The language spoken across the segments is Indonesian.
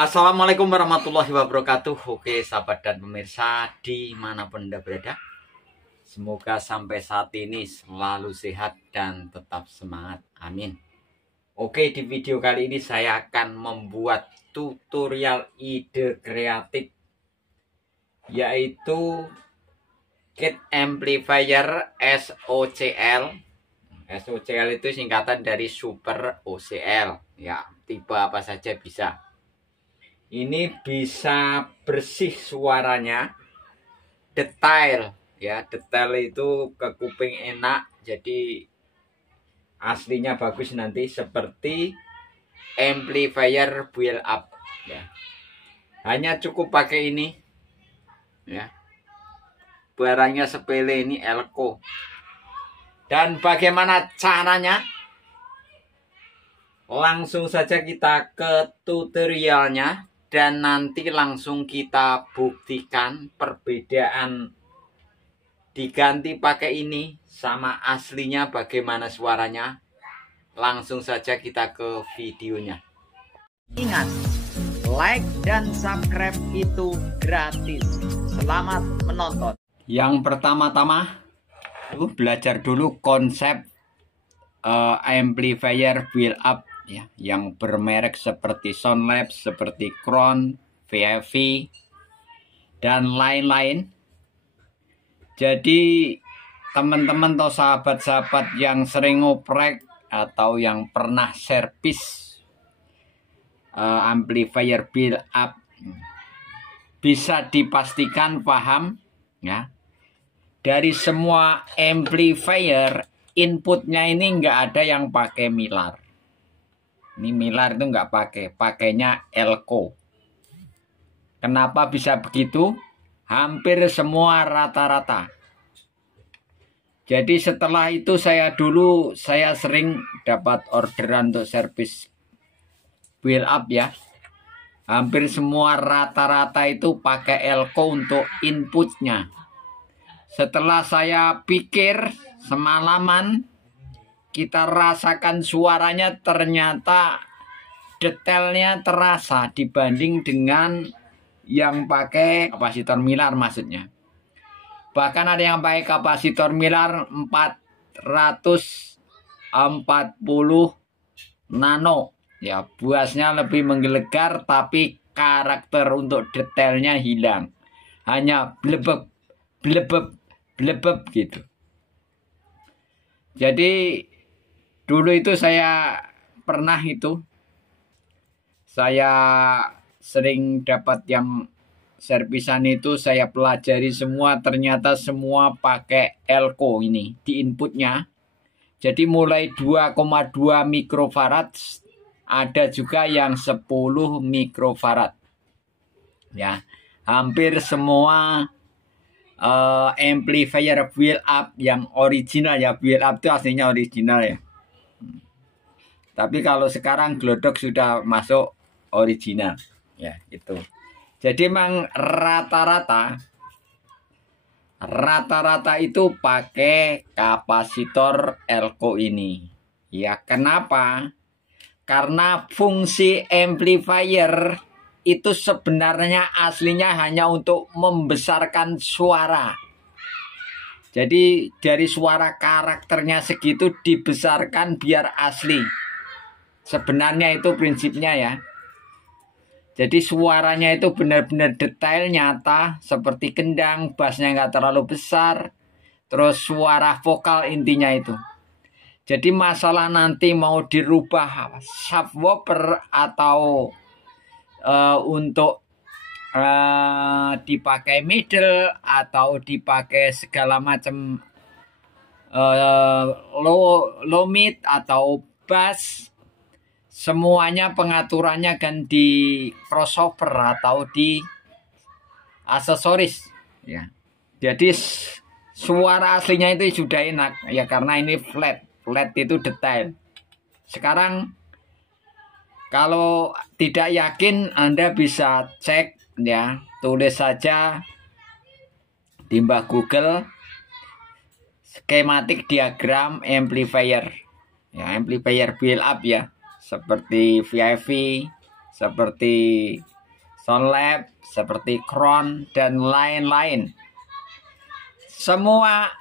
Assalamualaikum warahmatullahi wabarakatuh. Oke sahabat dan pemirsa dimanapun Anda berada, semoga sampai saat ini selalu sehat dan tetap semangat, amin. Oke, di video kali ini saya akan membuat tutorial ide kreatif, yaitu kit amplifier SOCL. SOCL itu singkatan dari Super OCL, ya, tipe apa saja bisa. Ini bisa bersih suaranya, detail ya, detail itu ke kuping enak, jadi aslinya bagus nanti seperti amplifier build up ya. Hanya cukup pakai ini ya, barangnya sepele, ini elko. Dan bagaimana caranya? Langsung saja kita ke tutorialnya dan nanti langsung kita buktikan perbedaan diganti pakai ini sama aslinya bagaimana suaranya. Langsung saja kita ke videonya. Ingat, like dan subscribe itu gratis. Selamat menonton. Yang pertama-tama belajar dulu konsep amplifier build up ya, yang bermerek seperti Soundlabs, seperti Crown, VFV dan lain-lain. Jadi teman-teman atau sahabat-sahabat yang sering ngoprek atau yang pernah servis amplifier build up bisa dipastikan paham ya. Dari semua amplifier inputnya ini nggak ada yang pakai milar. Ini milar itu nggak pakai, pakainya elko. Kenapa bisa begitu? Hampir semua rata-rata. Jadi setelah itu saya sering dapat orderan untuk servis build up ya. Hampir semua rata-rata itu pakai elko untuk inputnya. Setelah saya pikir semalaman, kita rasakan suaranya, ternyata detailnya terasa dibanding dengan yang pakai kapasitor milar maksudnya. Bahkan ada yang pakai kapasitor milar 440 nano. Ya, buasnya lebih menggelegar tapi karakter untuk detailnya hilang. Hanya blebeb, blebeb, blebeb gitu. Jadi dulu itu saya pernah saya sering dapat yang servisan itu, saya pelajari semua, ternyata semua pakai elko ini di inputnya. Jadi mulai 2,2 mikrofarad, ada juga yang 10 mikrofarad. Ya, hampir semua amplifier build up yang original ya, build up itu aslinya original ya. Tapi kalau sekarang glodok sudah masuk original ya, itu. Jadi memang rata-rata itu pakai kapasitor elko ini. Ya, kenapa? Karena fungsi amplifier itu sebenarnya aslinya hanya untuk membesarkan suara. Jadi dari suara karakternya segitu dibesarkan biar asli. Sebenarnya itu prinsipnya ya. Jadi suaranya itu benar-benar detail, nyata, seperti kendang, bassnya nggak terlalu besar. Terus suara vokal intinya itu. Jadi masalah nanti mau dirubah subwoofer atau untuk dipakai middle atau dipakai segala macam low mid atau bass, semuanya pengaturannya kan di crossover atau di aksesoris ya. Jadi suara aslinya itu sudah enak ya, karena ini flat itu detail. Sekarang kalau tidak yakin, Anda bisa cek ya, tulis saja di mbah Google skematik diagram amplifier ya, amplifier build up ya, seperti VFV, seperti Soundlab, seperti Crown dan lain-lain. Semua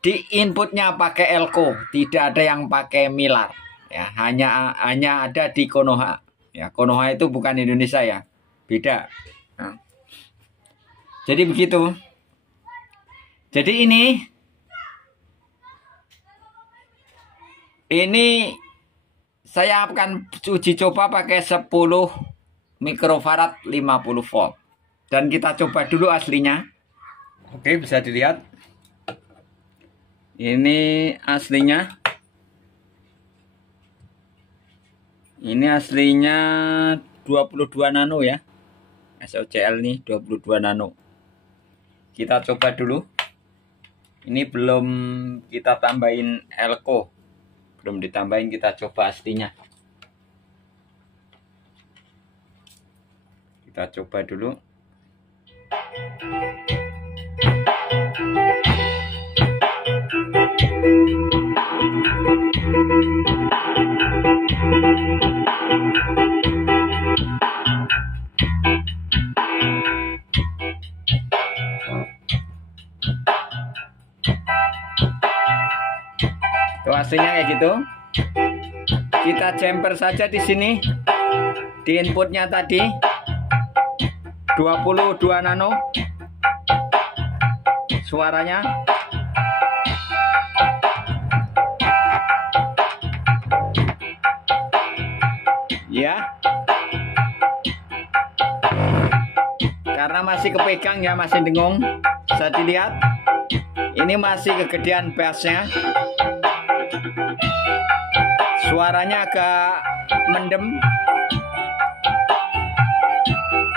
di inputnya pakai Elco, tidak ada yang pakai Mylar. Ya, hanya ada di Konoha. Ya, Konoha itu bukan Indonesia ya, beda. Nah. Jadi begitu. Jadi ini saya akan uji coba pakai 10 mikrofarad 50 volt. Dan kita coba dulu aslinya. Oke, bisa dilihat. Ini aslinya. Ini aslinya 22 nano ya. SOCL nih 22 nano. Kita coba dulu. Ini belum kita tambahin Elco. Belum ditambahin, kita coba aslinya. Kita coba dulu. Tuh hasilnya kayak gitu. Kita jumper saja di sini. Di inputnya tadi 22 nano. Suaranya. Ya. Karena masih kepegang ya, masih dengung. Bisa dilihat. Ini masih kegedean bassnya. Suaranya agak mendem,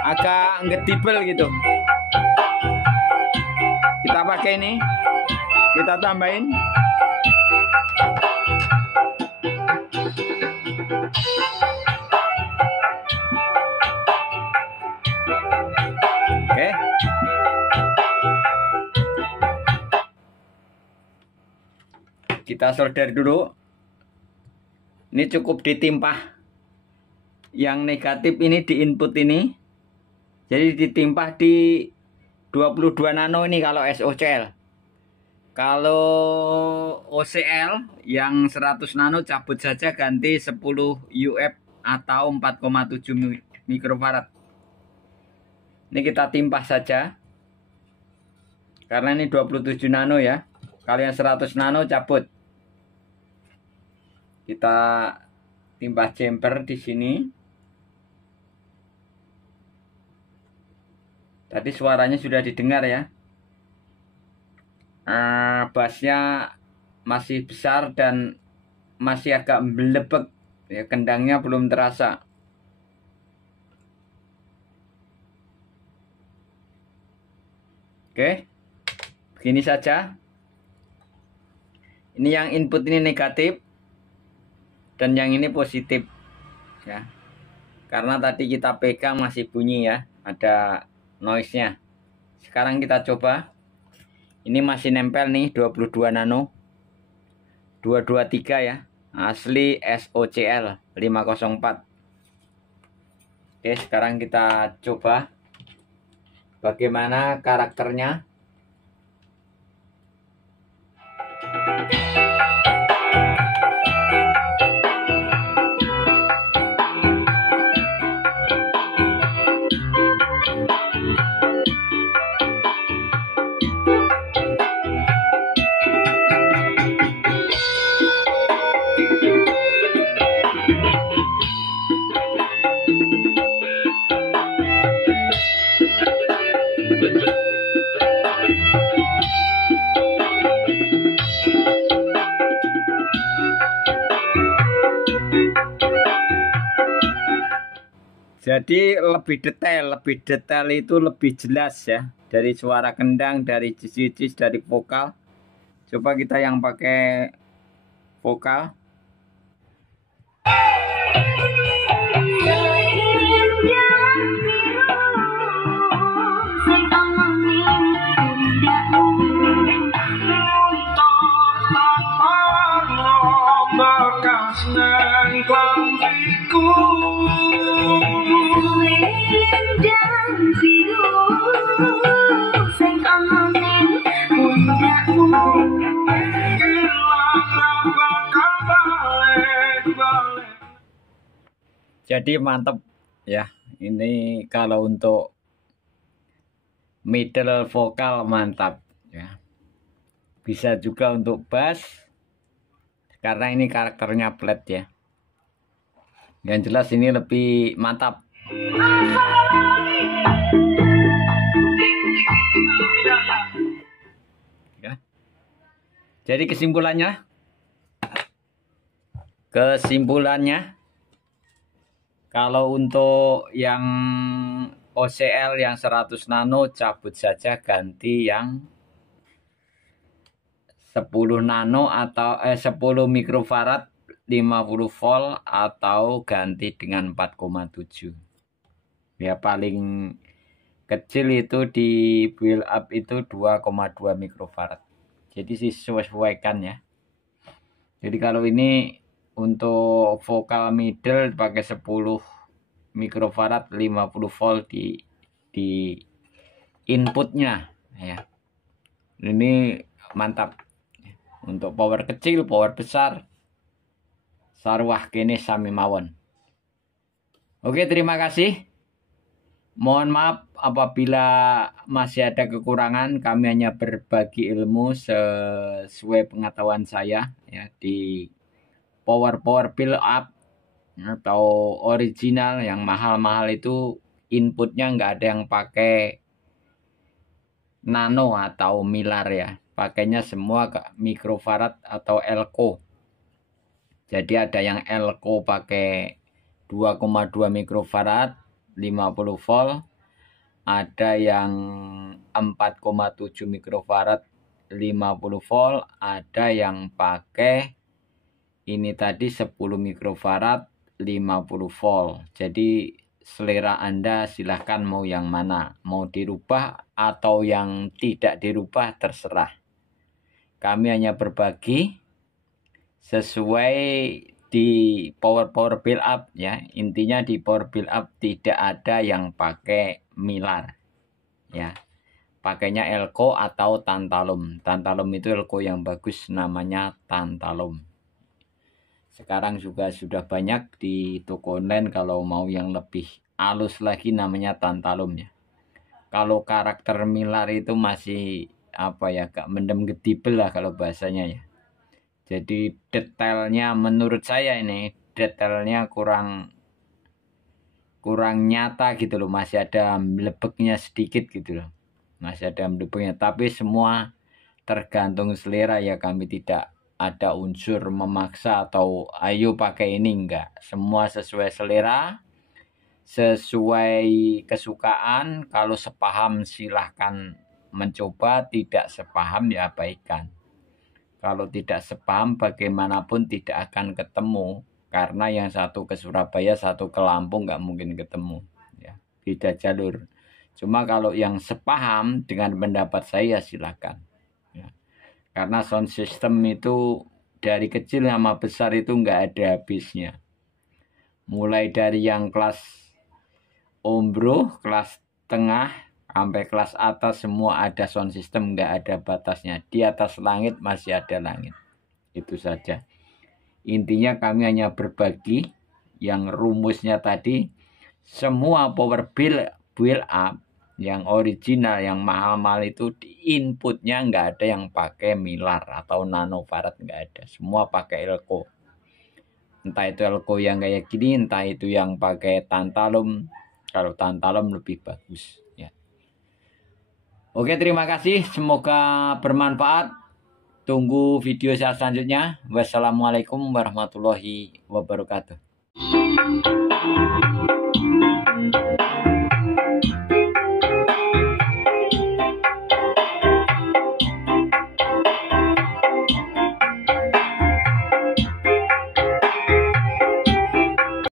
agak ngedibel gitu. Kita pakai ini, kita tambahin. Oke. Kita solder dulu. Ini cukup ditimpah. Yang negatif ini di input ini. Jadi ditimpah di 22 nano ini kalau SOCL. Kalau OCL yang 100 nano cabut saja, ganti 10 UF atau 4,7 mikrofarad. Ini kita timpah saja. Karena ini 27 nano ya. Kalau yang 100 nano cabut. Kita timpah jumper di sini. Tadi suaranya sudah didengar ya. Bassnya masih besar dan masih agak melebek. Ya, kendangnya belum terasa. Oke, begini saja. Ini yang input ini negatif. Dan yang ini positif ya, karena tadi kita pegang masih bunyi ya, ada noise-nya. Sekarang kita coba. Ini masih nempel nih 22 nano 223 ya, asli SOCL 504. Oke, sekarang kita coba bagaimana karakternya. Jadi lebih detail itu lebih jelas ya, dari suara kendang, dari cis-cis, dari vokal. Coba kita yang pakai vokal. Bekas nang klambiku jadi mantep ya. Ini kalau untuk middle vokal mantap ya. Bisa juga untuk bass karena ini karakternya flat ya. Yang jelas ini lebih mantap. Ya. Jadi kesimpulannya kalau untuk yang OCL yang 100 nano cabut saja, ganti yang 10 nano atau 10 mikrofarad 50 volt atau ganti dengan 4,7. Ya paling kecil itu di build up itu 2,2 mikrofarad. Jadi disesuaikan ya. Jadi kalau ini untuk vokal middle pakai 10 mikrofarad 50 volt di inputnya ya. Ini mantap. Untuk power kecil, power besar, sarwah kene sami mawon. Oke, terima kasih. Mohon maaf apabila masih ada kekurangan. Kami hanya berbagi ilmu sesuai pengetahuan saya ya di power build up atau original yang mahal-mahal itu inputnya nggak ada yang pakai nano atau milar ya. Pakainya semua mikrofarad atau elko. Jadi ada yang elko pakai 2,2 mikrofarad 50 volt, ada yang 4,7 mikrofarad 50 volt, ada yang pakai ini tadi 10 mikrofarad 50 volt. Jadi selera Anda silahkan mau yang mana, mau dirubah atau yang tidak dirubah terserah. Kami hanya berbagi sesuai di power build up ya. Intinya di power build up tidak ada yang pakai milar ya. Pakainya elko atau tantalum. Tantalum itu elko yang bagus, namanya tantalum. Sekarang juga sudah banyak di toko online kalau mau yang lebih halus lagi namanya tantalum ya. Kalau karakter milar itu masih apa ya, gak mendem gedibel lah kalau bahasanya ya. Jadi detailnya menurut saya ini detailnya kurang nyata gitu loh, masih ada melebeknya sedikit gitu loh. Masih ada melebeknya, tapi semua tergantung selera ya. Kami tidak ada unsur memaksa atau ayo pakai ini, enggak. Semua sesuai selera, sesuai kesukaan. Kalau sepaham silahkan mencoba, tidak sepaham ya abaikan. Kalau tidak sepaham bagaimanapun tidak akan ketemu, karena yang satu ke Surabaya, satu ke Lampung nggak mungkin ketemu ya, beda jalur. Cuma kalau yang sepaham dengan pendapat saya silahkan ya. Karena sound system itu dari kecil sama besar itu nggak ada habisnya. Mulai dari yang kelas ombro, kelas tengah, sampai kelas atas semua ada sound system, nggak ada batasnya. Di atas langit masih ada langit. Itu saja. Intinya kami hanya berbagi yang rumusnya tadi. Semua power build up yang original, yang mahal-mahal itu di inputnya nggak ada yang pakai milar atau nanofarad, nggak ada. Semua pakai elko. Entah itu elko yang kayak gini, entah itu yang pakai tantalum. Kalau tantalum lebih bagus ya. Oke, terima kasih. Semoga bermanfaat. Tunggu video saya selanjutnya. Wassalamualaikum warahmatullahi wabarakatuh.